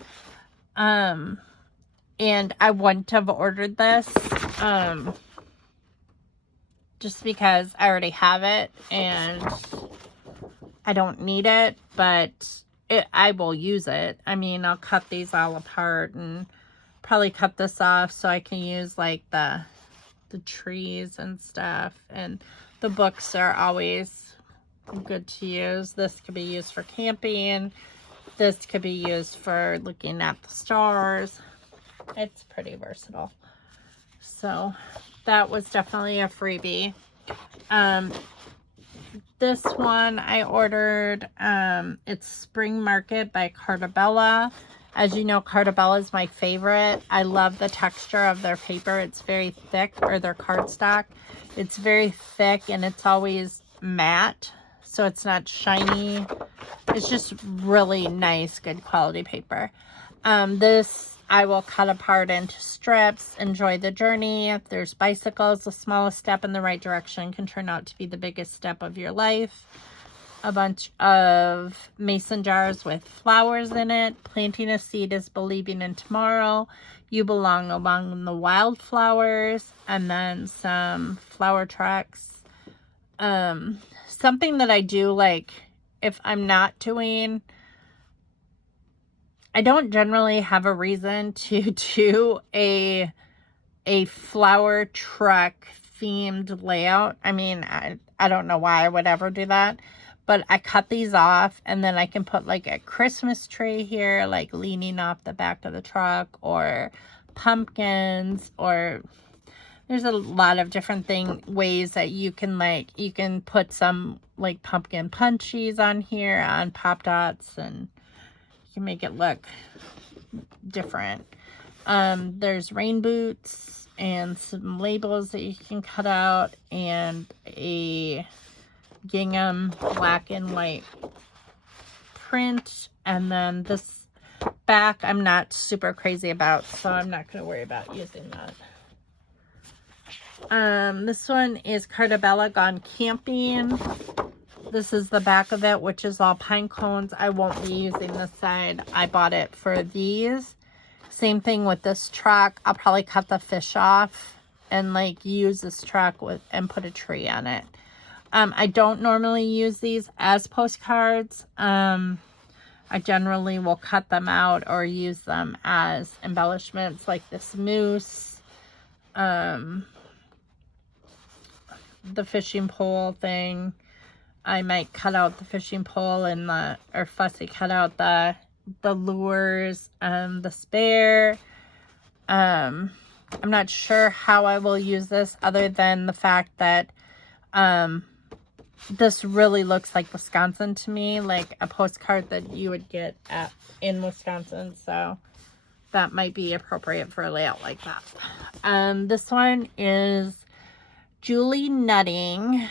And I wouldn't have ordered this just because I already have it and I don't need it, but I will use it. I mean, I'll cut these all apart and probably cut this off so I can use like the trees and stuff. And the books are always good to use. This could be used for camping. This could be used for looking at the stars. It's pretty versatile. So that was definitely a freebie. This one I ordered, it's Spring Market by Cartabella. As you know, Cartabella is my favorite. I love the texture of their paper. It's very thick, or their cardstock. It's very thick and it's always matte, so it's not shiny. It's just really nice, good quality paper. This I will cut apart into strips. Enjoy the journey. There's bicycles. The smallest step in the right direction can turn out to be the biggest step of your life. A bunch of mason jars with flowers in it. Planting a seed is believing in tomorrow. You belong among the wildflowers. And then some flower tracks. Something that I do, like, if I'm not doing... I don't generally have a reason to do a flower truck themed layout. I mean, I don't know why I would ever do that, but I cut these off and then I can put like a Christmas tree here, like leaning off the back of the truck, or pumpkins, or there's a lot of different ways that you can put some like pumpkin punchies on here on Pop Dots, and you can make it look different. There's rain boots and some labels that you can cut out, and a gingham black and white print. And then this back I'm not super crazy about, so I'm not going to worry about using that. This one is Cartabella Gone Camping. This is the back of it, which is all pine cones. I won't be using this side. I bought it for these. Same thing with this truck. I'll probably cut the fish off and like use this truck and put a tree on it. I don't normally use these as postcards. I generally will cut them out or use them as embellishments, like this moose, the fishing pole thing. I might cut out the fishing pole and or fussy cut out the lures, the spare. I'm not sure how I will use this other than the fact that This really looks like Wisconsin to me, like a postcard that you would get in Wisconsin. So that might be appropriate for a layout like that. This one is Julie Nutting,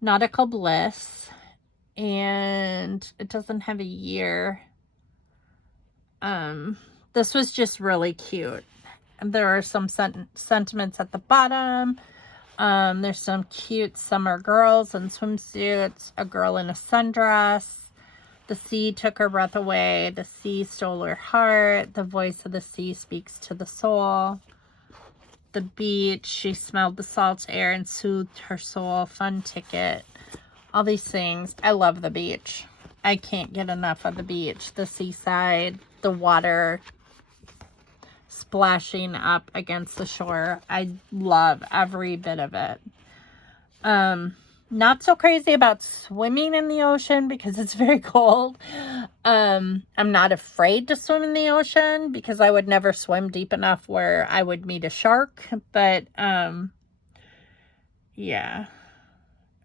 Nautical Bliss, and it doesn't have a year. This was just really cute. And there are some sentiments at the bottom. There's some cute summer girls in swimsuits, a girl in a sundress. The sea took her breath away. The sea stole her heart. The voice of the sea speaks to the soul. The beach, she smelled the salt air and soothed her soul. Fun ticket. All these things. I love the beach. I can't get enough of the beach. The seaside, the water splashing up against the shore. I love every bit of it. Not so crazy about swimming in the ocean because it's very cold. I'm not afraid to swim in the ocean because I would never swim deep enough where I would meet a shark. But, yeah,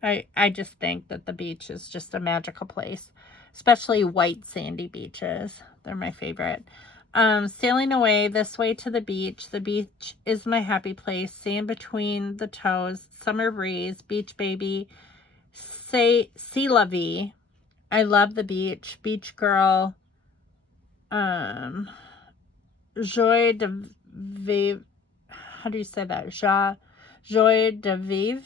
I just think that the beach is just a magical place, especially white sandy beaches. They're my favorite. Sailing away this way to the beach. The beach is my happy place. Sand between the toes. Summer breeze. Beach baby. Say la vie. I love the beach. Beach girl. Joie de vivre. How do you say that? Joie de vivre.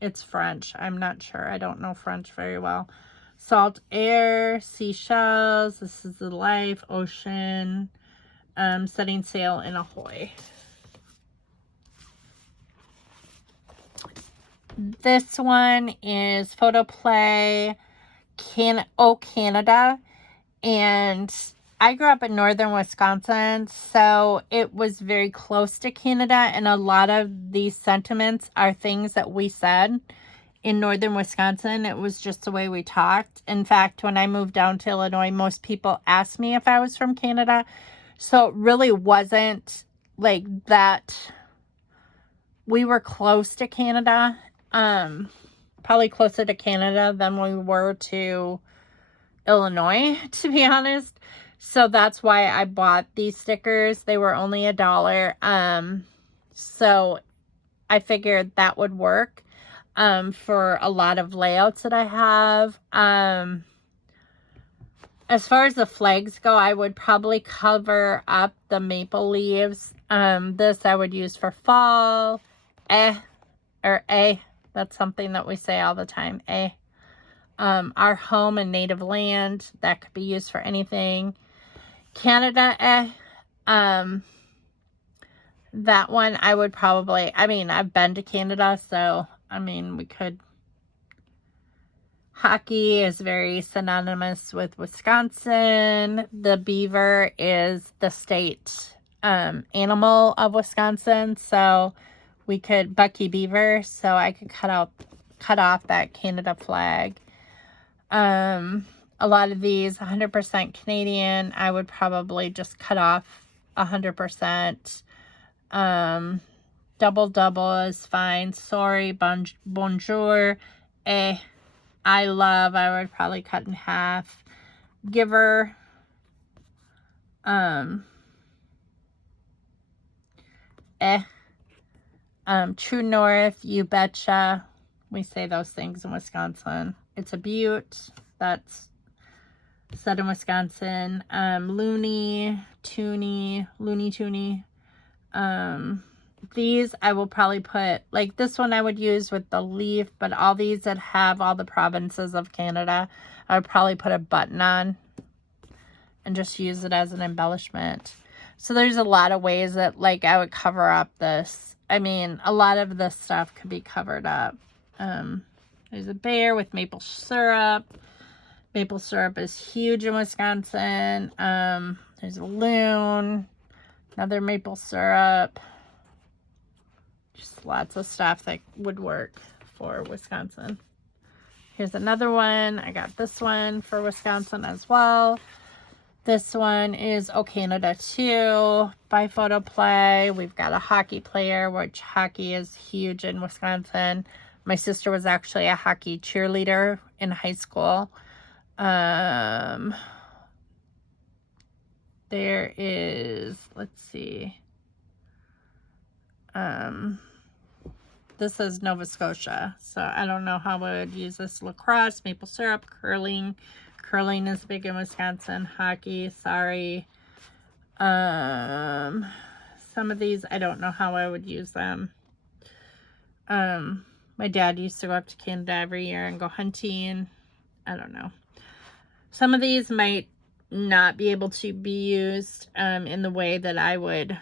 It's French. I'm not sure. I don't know French very well. Salt air, seashells, this is the life, ocean, setting sail in ahoy. This one is Photo Play, Canada, and I grew up in northern Wisconsin, so it was very close to Canada, and a lot of these sentiments are things that we said in northern Wisconsin. It was just the way we talked. In fact, when I moved down to Illinois, most people asked me if I was from Canada. So it really wasn't like that. We were close to Canada. Probably closer to Canada than we were to Illinois, to be honest. So that's why I bought these stickers. They were only $1. So I figured that would work. For a lot of layouts that I have. As far as the flags go, I would probably cover up the maple leaves. This I would use for fall. That's something that we say all the time. Our home and native land. That could be used for anything. Canada. That one I would probably, I've been to Canada, so we could. Hockey is very synonymous with Wisconsin. The beaver is the state animal of Wisconsin. So we could, Bucky Beaver, so I could cut off that Canada flag. A lot of these, 100% Canadian, I would probably just cut off 100%. Double is fine. Sorry, bonjour, I love, I would probably cut in half. Giver, True North, you betcha. We say those things in Wisconsin. It's a beaut. That's said in Wisconsin. Looney Toony. These I will probably put, like this one I would use with the leaf, but all these that have all the provinces of Canada, I would probably put a button on and just use it as an embellishment. So there's a lot of ways that like I would cover up this. A lot of this stuff could be covered up. There's a bear with maple syrup. Maple syrup is huge in Wisconsin. There's a loon, another maple syrup. Just lots of stuff that would work for Wisconsin. Here's another one. I got this one for Wisconsin as well. This one is O Canada 2 by Photo Play. We've got a hockey player, which hockey is huge in Wisconsin. My sister was actually a hockey cheerleader in high school. There is, let's see. This is Nova Scotia, so I don't know how I would use this. Lacrosse, maple syrup, curling. Curling is big in Wisconsin. Hockey, sorry. Some of these, I don't know how I would use them. My dad used to go up to Canada every year and go hunting. I don't know. Some of these might not be able to be used in the way that I would,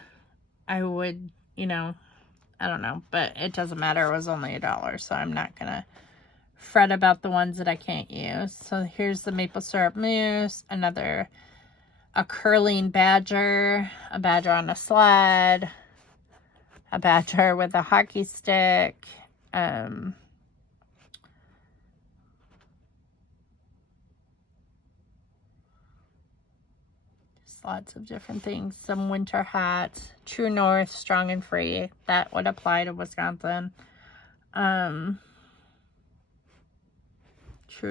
you know, I don't know, but it doesn't matter. It was only $1, so I'm not going to fret about the ones that I can't use. So here's the maple syrup mousse, a curling badger, a badger on a sled, a badger with a hockey stick, lots of different things. Some winter hats. True North, strong and free. That would apply to Wisconsin. True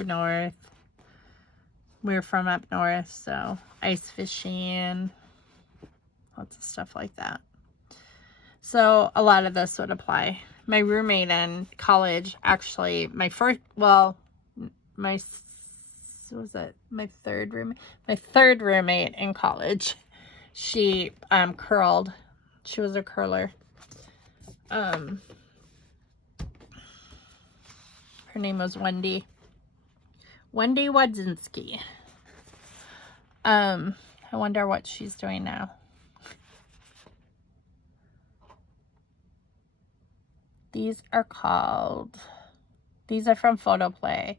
North. We're from up north, so ice fishing. Lots of stuff like that. So a lot of this would apply. My roommate in college, actually, my third roommate in college, she curled. She was a curler. Her name was Wendy Wadzinski. I wonder what she's doing now. These are from Photo Play.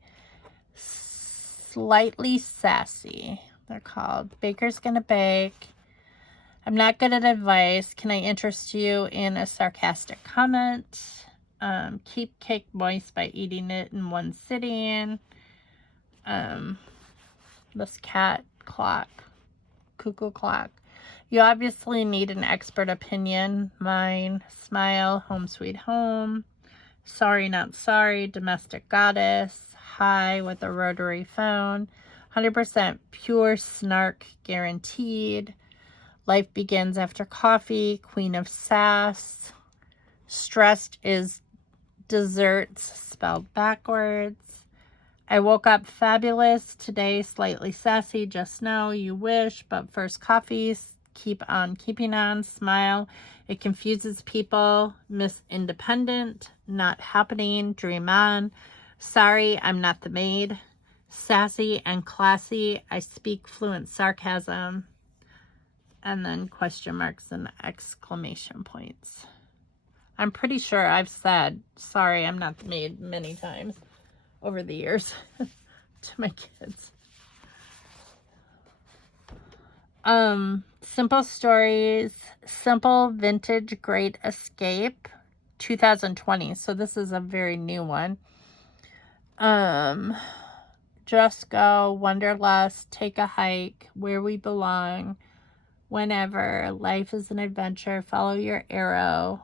Slightly Sassy, they're called. Baker's Gonna Bake. I'm not good at advice. Can I interest you in a sarcastic comment? Keep cake moist by eating it in one sitting. This cat clock. Cuckoo clock. You obviously need an expert opinion. Mine. Smile. Home sweet home. Sorry not sorry. Domestic goddess. Hi with a rotary phone. 100% pure snark guaranteed. Life begins after coffee. Queen of sass. Stressed is desserts spelled backwards. I woke up fabulous today, slightly sassy. Just know you wish, but first coffees. Keep on keeping on. Smile. It confuses people. Miss Independent. Not happening. Dream on. Sorry, I'm not the maid. Sassy and classy. I speak fluent sarcasm. And then question marks and exclamation points. I'm pretty sure I've said, sorry, I'm not the maid many times over the years to my kids. Simple Stories. Simple Vintage Great Escape. 2020. So this is a very new one. Just Go, Wanderlust, Take a Hike, Where We Belong, Whenever, Life is an Adventure, Follow Your Arrow,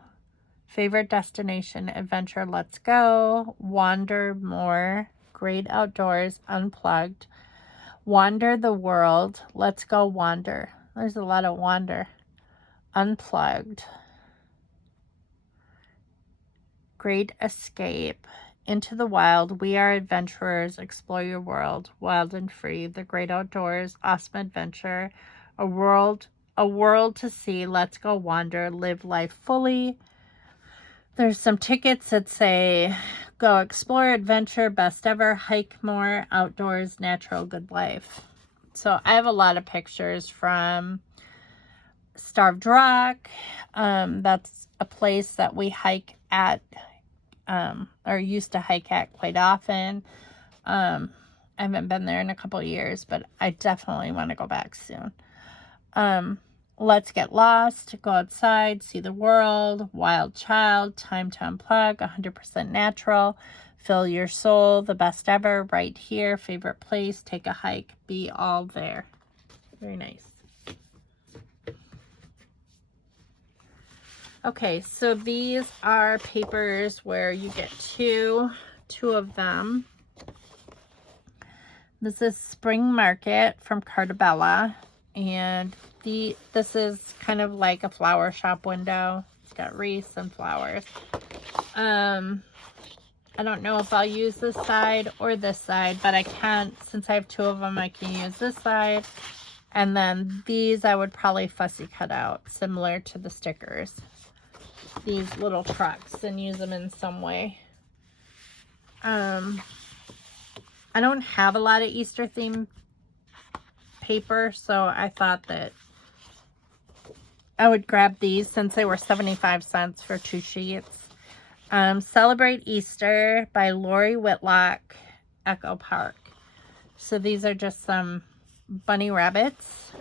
Favorite Destination, Adventure, Let's Go, Wander More, Great Outdoors, Unplugged, Wander the World, Let's Go Wander. There's a lot of wander. Unplugged, Great Escape, Into the Wild, We Are Adventurers, Explore Your World, Wild and Free, The Great Outdoors, Awesome Adventure, A World to See, Let's Go Wander, Live Life Fully. There's some tickets that say Go Explore, Adventure, Best Ever, Hike More, Outdoors, Natural, Good Life. So I have a lot of pictures from Starved Rock. That's a place that we hike at, or used to hike at quite often. I haven't been there in a couple of years, but I definitely want to go back soon. Let's Get Lost, Go Outside, See the World, Wild Child, Time to Unplug, 100% Natural, Fill Your Soul, The Best Ever, Right Here, Favorite Place, Take a Hike, Be All There. Very nice. Okay, so these are papers where you get two of them. This is Spring Market from Cartabella, and this is kind of like a flower shop window. It's got wreaths and flowers. I don't know if I'll use this side or this side, but I can't, since I have two of them, I can use this side. And then these I would probably fussy cut out, similar to the stickers. These little trucks, and use them in some way. I don't have a lot of Easter themed paper, so I thought that I would grab these since they were 75 cents for 2 sheets. Celebrate Easter by Lori Whitlock, Echo Park. So these are just some bunny rabbits.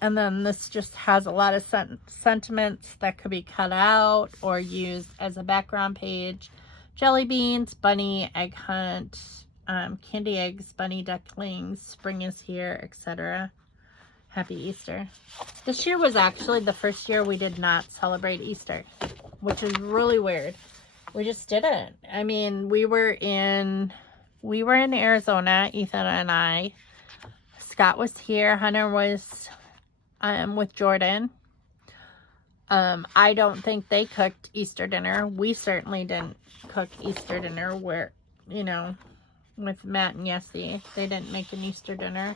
And then this just has a lot of sentiments that could be cut out or used as a background page. Jelly beans, bunny, egg hunt, candy eggs, bunny ducklings, spring is here, etc. Happy Easter. This year was actually the first year we did not celebrate Easter, which is really weird. We just didn't. I mean, we were in Arizona, Ethan and I. Scott was here. Hunter was with Jordan. I don't think they cooked Easter dinner. We certainly didn't cook Easter dinner where, you know, with Matt and Yessie. They didn't make an Easter dinner.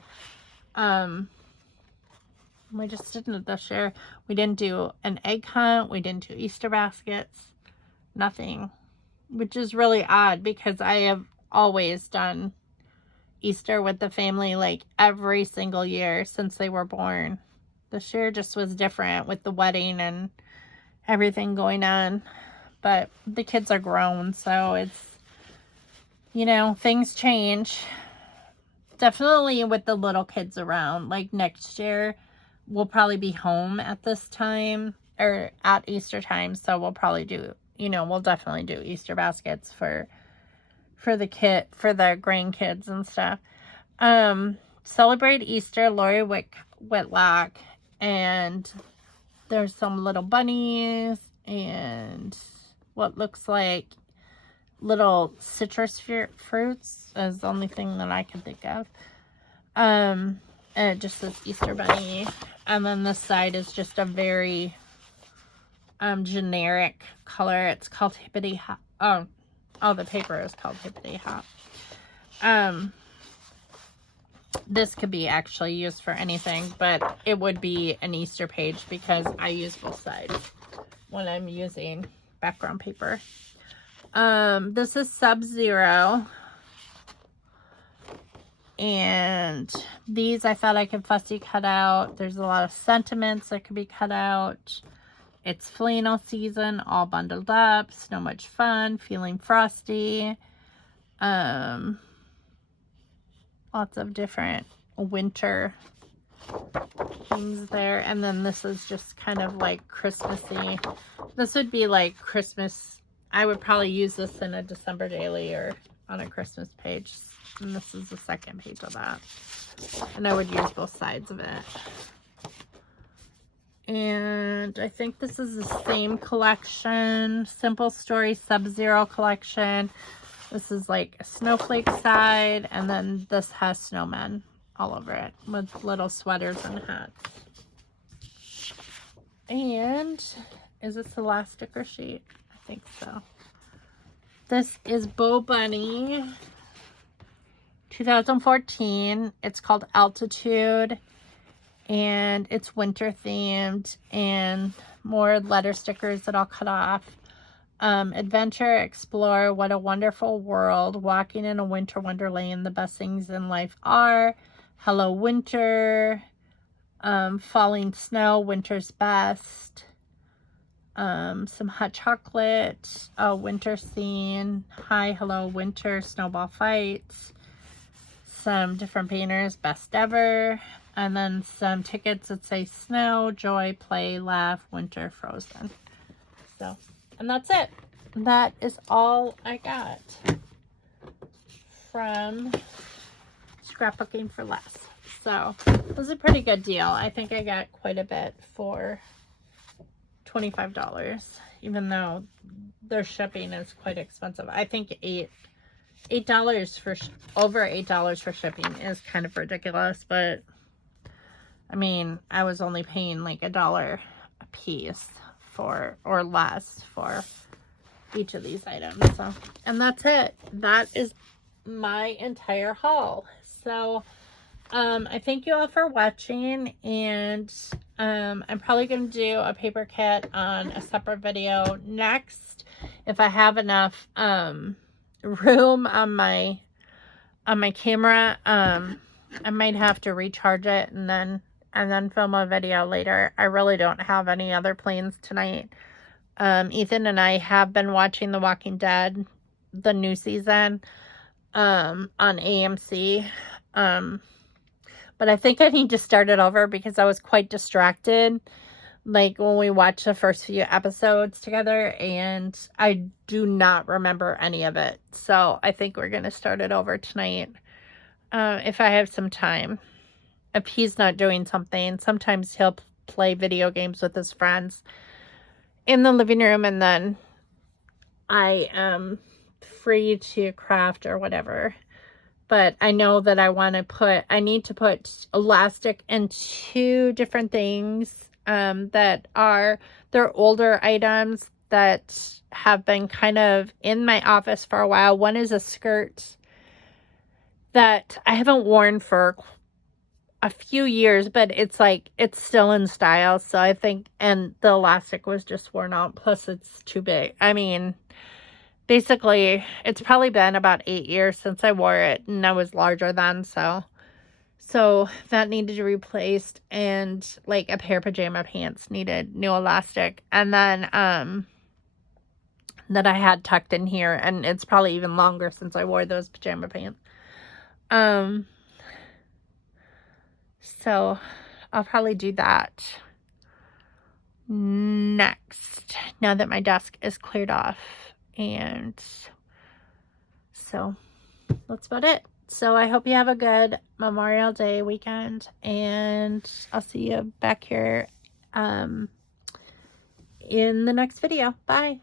We just didn't this year. We didn't do an egg hunt. We didn't do Easter baskets. Nothing. Which is really odd because I have always done Easter with the family like every single year since they were born. This year just was different with the wedding and everything going on. But the kids are grown, so it's, you know, things change. Definitely with the little kids around. Like next year, we'll probably be home at this time, or at Easter time, so we'll probably do, you know, we'll definitely do Easter baskets for the grandkids and stuff. Celebrate Easter, Lori Whitlock, and there's some little bunnies and what looks like little citrus fruits is the only thing that I can think of. And it just says Easter bunny. And then this side is just a very generic color. It's called Hippity Hop. Oh, the paper is called Hippity Hop. This could be actually used for anything, but it would be an Easter page because I use both sides when I'm using background paper. This is Sub-Zero. And these I thought I could fussy cut out. There's a lot of sentiments that could be cut out. It's flannel season, all bundled up. So much fun, feeling frosty. Lots of different winter things there. And then this is just kind of like Christmassy. This would be like Christmas. I would probably use this in a December daily or on a Christmas page. And this is the second page of that. And I would use both sides of it. And I think this is the same collection. Simple Story Sub-Zero collection. This is like a snowflake side. And then this has snowmen all over it with little sweaters and hats. And is this the last sticker sheet? I think so. This is Bo Bunny 2014. It's called Altitude, and it's winter themed, and more letter stickers that I'll cut off. Adventure, explore, what a wonderful world, walking in a winter wonderland, the best things in life are, hello winter, falling snow, winter's best, some hot chocolate, a winter scene, hi, hello winter, snowball fights, some different painters, best ever, and then some tickets that say snow, joy, play, laugh, winter, frozen. So, and that's it. That is all I got from Scrapbooking for Less. So it was a pretty good deal. I think I got quite a bit for $25, even though their shipping is quite expensive. I think $8 for over $8 for shipping is kind of ridiculous, but I mean, I was only paying like $1 a piece for, or less for each of these items. So, and that's it. That is my entire haul. So I thank you all for watching, and I'm probably going to do a paper kit on a separate video next if I have enough room on my camera. I might have to recharge it and then film a video later. I really don't have any other plans tonight. Ethan and I have been watching The Walking Dead, the new season, on AMC. But I think I need to start it over because I was quite distracted, like when we watched the first few episodes together, and I do not remember any of it. So I think we're going to start it over tonight, if I have some time. If he's not doing something, sometimes he'll play video games with his friends in the living room, and then I am free to craft or whatever. But I know that I need to put elastic in 2 different things that are, they're older items that have been kind of in my office for a while. One is a skirt that I haven't worn for a few years, but it's like, it's still in style. So I think, and the elastic was just worn out. Plus it's too big. I mean, basically, it's probably been about 8 years since I wore it, and I was larger then, so that needed to be replaced, and like a pair of pajama pants needed new elastic, and then that I had tucked in here, and it's probably even longer since I wore those pajama pants. So I'll probably do that next, now that my desk is cleared off. And so that's about it. So I hope you have a good Memorial Day weekend, and I'll see you back here in the next video. Bye.